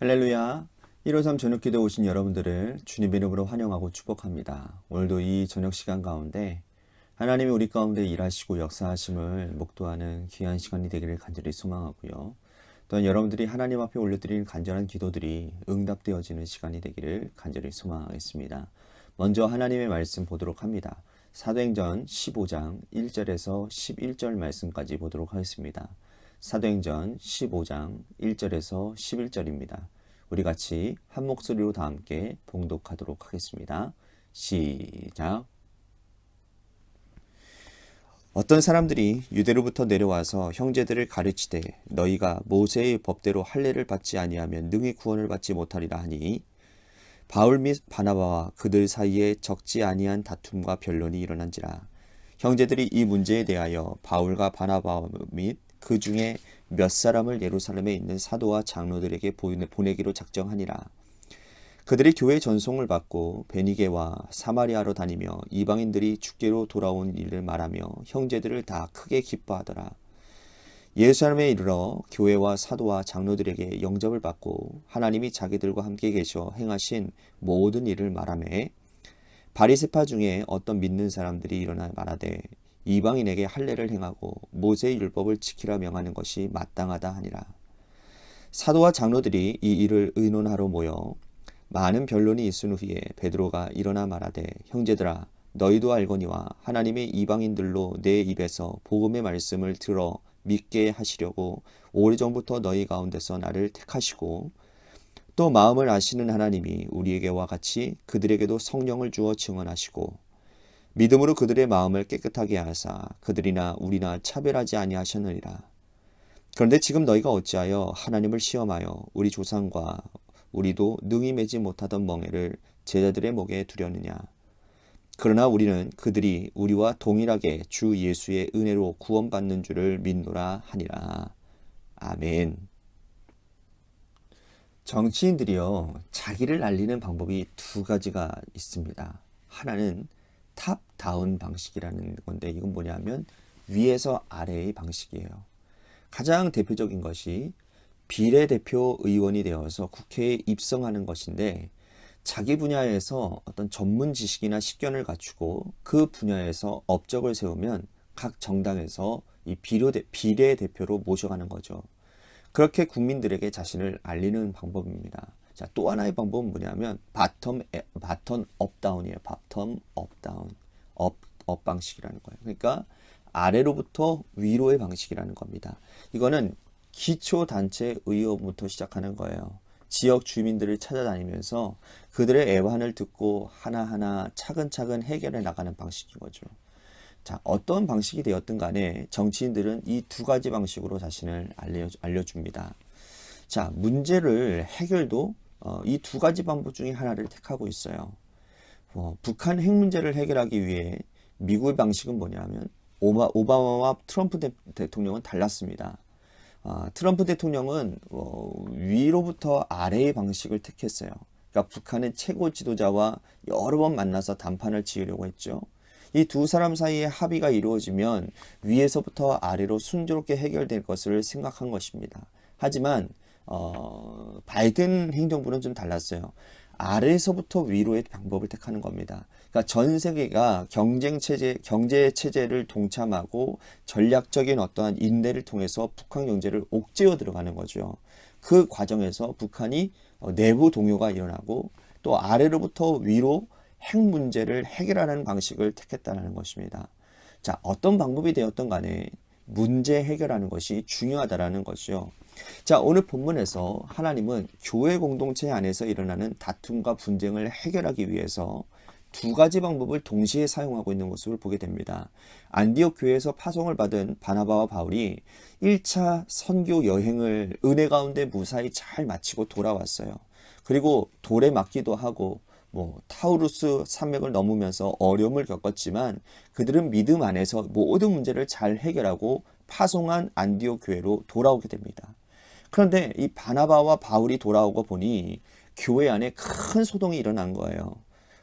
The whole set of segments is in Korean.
할렐루야. 153 저녁기도 오신 여러분들을 주님의 이름으로 환영하고 축복합니다. 오늘도 이 저녁 시간 가운데 하나님이 우리 가운데 일하시고 역사하심을 목도하는 귀한 시간이 되기를 간절히 소망하고요. 또한 여러분들이 하나님 앞에 올려드리는 간절한 기도들이 응답되어지는 시간이 되기를 간절히 소망하겠습니다. 먼저 하나님의 말씀 보도록 합니다. 사도행전 15장 1절에서 11절 말씀까지 보도록 하겠습니다. 사도행전 15장 1절에서 11절입니다. 우리 같이 한 목소리로 다 함께 봉독하도록 하겠습니다. 시작. 어떤 사람들이 유대로부터 내려와서 형제들을 가르치되 너희가 모세의 법대로 할례를 받지 아니하면 능히 구원을 받지 못하리라 하니 바울 및 바나바와 그들 사이에 적지 아니한 다툼과 변론이 일어난지라. 형제들이 이 문제에 대하여 바울과 바나바 및 그 중에 몇 사람을 예루살렘에 있는 사도와 장로들에게 보내기로 작정하니라. 그들이 교회 전송을 받고 베니게와 사마리아로 다니며 이방인들이 주께로 돌아온 일을 말하며 형제들을 다 크게 기뻐하더라. 예루살렘에 이르러 교회와 사도와 장로들에게 영접을 받고 하나님이 자기들과 함께 계셔 행하신 모든 일을 말하매 바리새파 중에 어떤 믿는 사람들이 일어나 말하되 이방인에게 할례를 행하고 모세의 율법을 지키라 명하는 것이 마땅하다 하니라. 사도와 장로들이 이 일을 의논하러 모여 많은 변론이 있은 후에 베드로가 일어나 말하되 형제들아 너희도 알거니와 하나님의 이방인들로 내 입에서 복음의 말씀을 들어 믿게 하시려고 오래전부터 너희 가운데서 나를 택하시고 또 마음을 아시는 하나님이 우리에게와 같이 그들에게도 성령을 주어 증언하시고 믿음으로 그들의 마음을 깨끗하게 하사 그들이나 우리나 차별하지 아니하셨느니라. 그런데 지금 너희가 어찌하여 하나님을 시험하여 우리 조상과 우리도 능히 매지 못하던 멍에를 제자들의 목에 두려느냐. 그러나 우리는 그들이 우리와 동일하게 주 예수의 은혜로 구원받는 줄을 믿노라 하니라. 아멘. 정치인들이요, 자기를 알리는 방법이 두 가지가 있습니다. 하나는 탑 다운 방식이라는 건데 이건 뭐냐면 위에서 아래의 방식이에요. 가장 대표적인 것이 비례대표 의원이 되어서 국회에 입성하는 것인데 자기 분야에서 어떤 전문 지식이나 식견을 갖추고 그 분야에서 업적을 세우면 각 정당에서 이 비례대표로 모셔가는 거죠. 그렇게 국민들에게 자신을 알리는 방법입니다. 자, 또 하나의 방법은 뭐냐면 바텀 업 다운이에요. 바텀 업 다운. 업 방식이라는 거예요. 그러니까 아래로부터 위로의 방식이라는 겁니다. 이거는 기초단체 의원부터 시작하는 거예요. 지역 주민들을 찾아다니면서 그들의 애환을 듣고 하나하나 차근차근 해결해 나가는 방식인 거죠. 자, 어떤 방식이 되었든 간에 정치인들은 이 두 가지 방식으로 자신을 알려줍니다. 자, 문제를 해결도 이 두 가지 방법 중에 하나를 택하고 있어요. 북한 핵 문제를 해결하기 위해 미국의 방식은 뭐냐면 오바마와 트럼프 대통령은 달랐습니다. 트럼프 대통령은 위로부터 아래의 방식을 택했어요. 그러니까 북한의 최고 지도자와 여러 번 만나서 담판을 지으려고 했죠. 이 두 사람 사이에 합의가 이루어지면 위에서부터 아래로 순조롭게 해결될 것을 생각한 것입니다. 하지만 바이든 행정부는 좀 달랐어요. 아래에서부터 위로의 방법을 택하는 겁니다. 그러니까 전 세계가 경제 체제를 동참하고 전략적인 어떠한 인내를 통해서 북한 경제를 옥죄어 들어가는 거죠. 그 과정에서 북한이 내부 동요가 일어나고 또 아래로부터 위로 핵 문제를 해결하는 방식을 택했다는 것입니다. 자, 어떤 방법이 되었던 간에 문제 해결하는 것이 중요하다라는 것이요. 자, 오늘 본문에서 하나님은 교회 공동체 안에서 일어나는 다툼과 분쟁을 해결하기 위해서 두 가지 방법을 동시에 사용하고 있는 모습을 보게 됩니다. 안디옥 교회에서 파송을 받은 바나바와 바울이 1차 선교 여행을 은혜 가운데 무사히 잘 마치고 돌아왔어요. 그리고 돌에 맞기도 하고 타우루스 산맥을 넘으면서 어려움을 겪었지만 그들은 믿음 안에서 모든 문제를 잘 해결하고 파송한 안디옥 교회로 돌아오게 됩니다. 그런데 이 바나바와 바울이 돌아오고 보니 교회 안에 큰 소동이 일어난 거예요.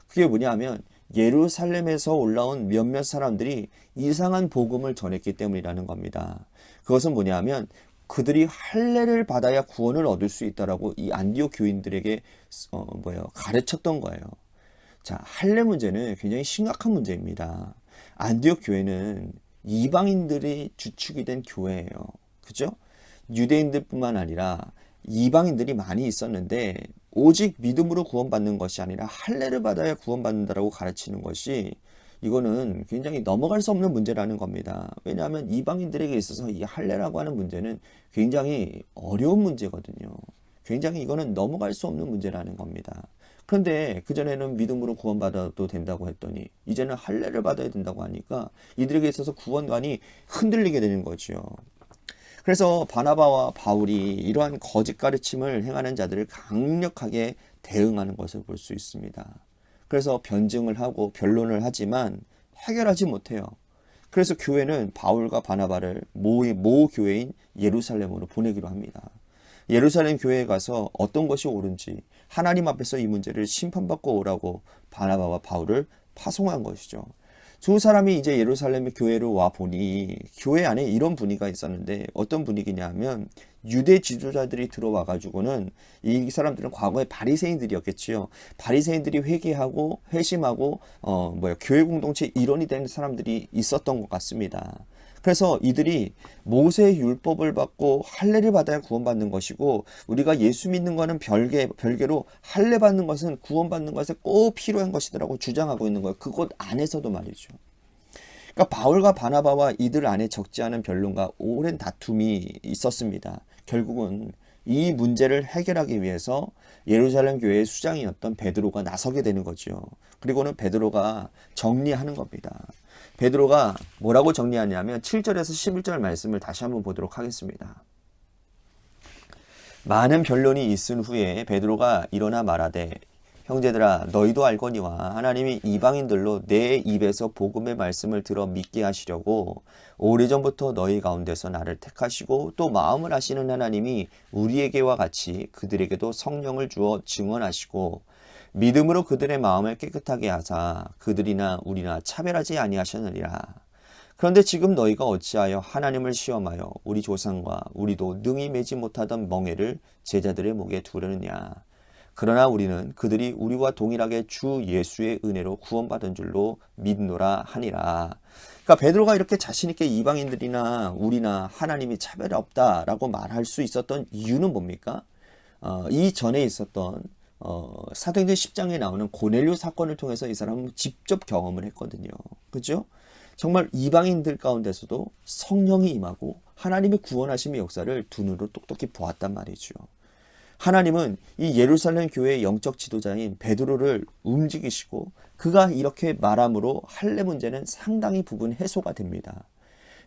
그게 뭐냐면 예루살렘에서 올라온 몇몇 사람들이 이상한 복음을 전했기 때문이라는 겁니다. 그것은 뭐냐면 그들이 할례를 받아야 구원을 얻을 수 있다라고 이 안디옥 교인들에게 가르쳤던 거예요. 자, 할례 문제는 굉장히 심각한 문제입니다. 안디옥 교회는 이방인들이 주축이 된 교회예요. 그죠? 유대인들뿐만 아니라 이방인들이 많이 있었는데 오직 믿음으로 구원받는 것이 아니라 할례를 받아야 구원받는다라고 가르치는 것이 이거는 굉장히 넘어갈 수 없는 문제라는 겁니다. 왜냐하면 이방인들에게 있어서 이 할례라고 하는 문제는 굉장히 어려운 문제거든요. 굉장히 이거는 넘어갈 수 없는 문제라는 겁니다. 그런데 그전에는 믿음으로 구원받아도 된다고 했더니 이제는 할례를 받아야 된다고 하니까 이들에게 있어서 구원관이 흔들리게 되는 거죠. 그래서 바나바와 바울이 이러한 거짓 가르침을 행하는 자들을 강력하게 대응하는 것을 볼 수 있습니다. 그래서 변증을 하고 변론을 하지만 해결하지 못해요. 그래서 교회는 바울과 바나바를 모 교회인 예루살렘으로 보내기로 합니다. 예루살렘 교회에 가서 어떤 것이 옳은지 하나님 앞에서 이 문제를 심판받고 오라고 바나바와 바울을 파송한 것이죠. 두 사람이 이제 예루살렘 교회로 와 보니 교회 안에 이런 분위기가 있었는데 어떤 분위기냐 하면 유대 지도자들이 들어와 가지고는 이 사람들은 과거에 바리새인들이었겠지요. 바리새인들이 회개하고 회심하고 교회 공동체 일원이 되는 사람들이 있었던 것 같습니다. 그래서 이들이 모세의 율법을 받고 할례를 받아야 구원받는 것이고 우리가 예수 믿는 것은 별개로 할례 받는 것은 구원받는 것에 꼭 필요한 것이라고 주장하고 있는 거예요. 그곳 안에서도 말이죠. 그러니까 바울과 바나바와 이들 안에 적지 않은 변론과 오랜 다툼이 있었습니다. 결국은 이 문제를 해결하기 위해서 예루살렘 교회의 수장이었던 베드로가 나서게 되는 거죠. 그리고는 베드로가 정리하는 겁니다. 베드로가 뭐라고 정리하냐면 7절에서 11절 말씀을 다시 한번 보도록 하겠습니다. 많은 변론이 있은 후에 베드로가 일어나 말하되 형제들아 너희도 알거니와 하나님이 이방인들로 내 입에서 복음의 말씀을 들어 믿게 하시려고 오래전부터 너희 가운데서 나를 택하시고 또 마음을 아시는 하나님이 우리에게와 같이 그들에게도 성령을 주어 증언하시고 믿음으로 그들의 마음을 깨끗하게 하사 그들이나 우리나 차별하지 아니하셨느니라. 그런데 지금 너희가 어찌하여 하나님을 시험하여 우리 조상과 우리도 능히 매지 못하던 멍에를 제자들의 목에 두려느냐. 그러나 우리는 그들이 우리와 동일하게 주 예수의 은혜로 구원받은 줄로 믿노라 하니라. 그러니까 베드로가 이렇게 자신 있게 이방인들이나 우리나 하나님이 차별이 없다라고 말할 수 있었던 이유는 뭡니까? 이 전에 있었던 사도행전 10장에 나오는 고넬료 사건을 통해서 이 사람은 직접 경험을 했거든요. 그죠? 정말 이방인들 가운데서도 성령이 임하고 하나님의 구원하심의 역사를 두 눈으로 똑똑히 보았단 말이죠. 하나님은 이 예루살렘 교회의 영적 지도자인 베드로를 움직이시고 그가 이렇게 말함으로 할례 문제는 상당히 부분 해소가 됩니다.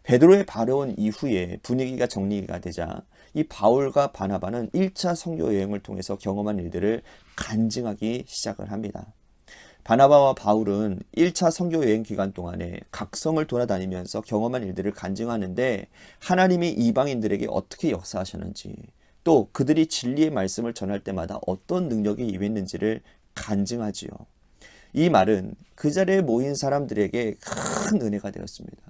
베드로의 발언 이후에 분위기가 정리가 되자 이 바울과 바나바는 1차 선교 여행을 통해서 경험한 일들을 간증하기 시작을 합니다. 바나바와 바울은 1차 선교 여행 기간 동안에 각 성을 돌아다니면서 경험한 일들을 간증하는데 하나님이 이방인들에게 어떻게 역사하셨는지 또 그들이 진리의 말씀을 전할 때마다 어떤 능력이 임했는지를 간증하지요. 이 말은 그 자리에 모인 사람들에게 큰 은혜가 되었습니다.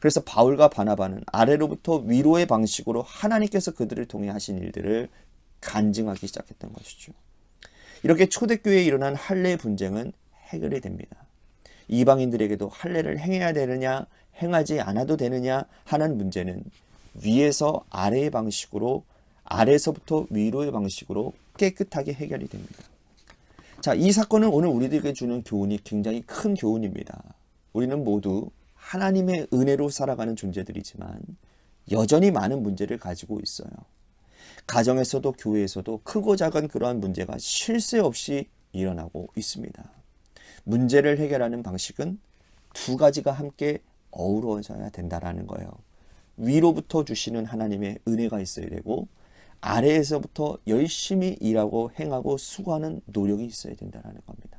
그래서 바울과 바나바는 아래로부터 위로의 방식으로 하나님께서 그들을 통해 하신 일들을 간증하기 시작했던 것이죠. 이렇게 초대교회에 일어난 할례 분쟁은 해결이 됩니다. 이방인들에게도 할례를 행해야 되느냐 행하지 않아도 되느냐 하는 문제는 위에서 아래의 방식으로 아래에서부터 위로의 방식으로 깨끗하게 해결이 됩니다. 자, 이 사건은 오늘 우리들에게 주는 교훈이 굉장히 큰 교훈입니다. 우리는 모두 하나님의 은혜로 살아가는 존재들이지만 여전히 많은 문제를 가지고 있어요. 가정에서도 교회에서도 크고 작은 그러한 문제가 쉴 새 없이 일어나고 있습니다. 문제를 해결하는 방식은 두 가지가 함께 어우러져야 된다라는 거예요. 위로부터 주시는 하나님의 은혜가 있어야 되고 아래에서부터 열심히 일하고 행하고 수고하는 노력이 있어야 된다는 겁니다.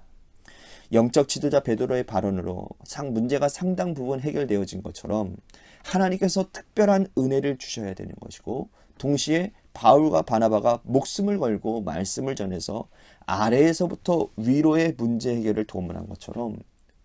영적 지도자 베드로의 발언으로 문제가 상당 부분 해결되어진 것처럼 하나님께서 특별한 은혜를 주셔야 되는 것이고 동시에 바울과 바나바가 목숨을 걸고 말씀을 전해서 아래에서부터 위로의 문제 해결을 도모한 것처럼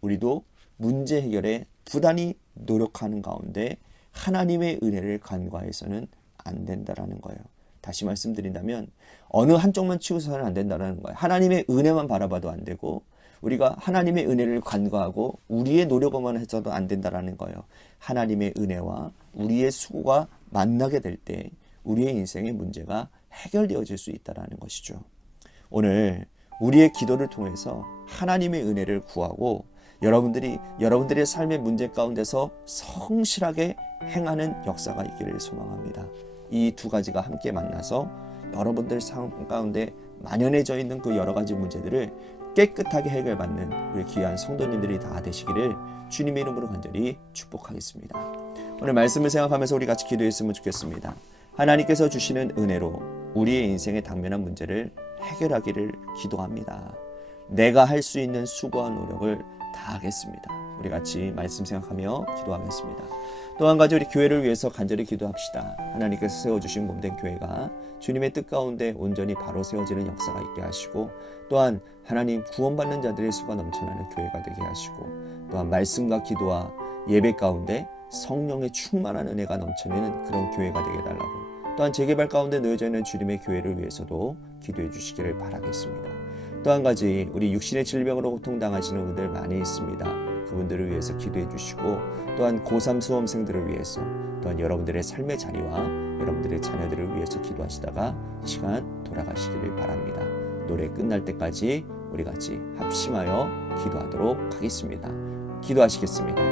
우리도 문제 해결에 부단히 노력하는 가운데 하나님의 은혜를 간과해서는 안 된다라는 거예요. 다시 말씀드린다면 어느 한쪽만 치우서는 안 된다는 거예요. 하나님의 은혜만 바라봐도 안 되고 우리가 하나님의 은혜를 간과하고 우리의 노력만 해서도 안 된다라는 거예요. 하나님의 은혜와 우리의 수고가 만나게 될 때 우리의 인생의 문제가 해결되어질 수 있다라는 것이죠. 오늘 우리의 기도를 통해서 하나님의 은혜를 구하고 여러분들의 삶의 문제 가운데서 성실하게 행하는 역사가 있기를 소망합니다. 이 두 가지가 함께 만나서 여러분들 삶 가운데 만연해져 있는 그 여러 가지 문제들을 깨끗하게 해결받는 우리 귀한 성도님들이 다 되시기를 주님의 이름으로 간절히 축복하겠습니다. 오늘 말씀을 생각하면서 우리 같이 기도했으면 좋겠습니다. 하나님께서 주시는 은혜로 우리의 인생의 당면한 문제를 해결하기를 기도합니다. 내가 할 수 있는 수고와 노력을 다하겠습니다. 우리 같이 말씀 생각하며 기도하겠습니다. 또 한 가지 우리 교회를 위해서 간절히 기도합시다. 하나님께서 세워주신 몸된 교회가 주님의 뜻 가운데 온전히 바로 세워지는 역사가 있게 하시고 또한 하나님 구원받는 자들의 수가 넘쳐나는 교회가 되게 하시고 또한 말씀과 기도와 예배 가운데 성령의 충만한 은혜가 넘쳐나는 그런 교회가 되게 해달라고 또한 재개발 가운데 놓여져 있는 주님의 교회를 위해서도 기도해 주시기를 바라겠습니다. 또 한 가지 우리 육신의 질병으로 고통당하시는 분들 많이 있습니다. 그분들을 위해서 기도해 주시고 또한 고3 수험생들을 위해서 또한 여러분들의 삶의 자리와 여러분들의 자녀들을 위해서 기도하시다가 시간 돌아가시기를 바랍니다. 노래 끝날 때까지 우리 같이 합심하여 기도하도록 하겠습니다. 기도하시겠습니다.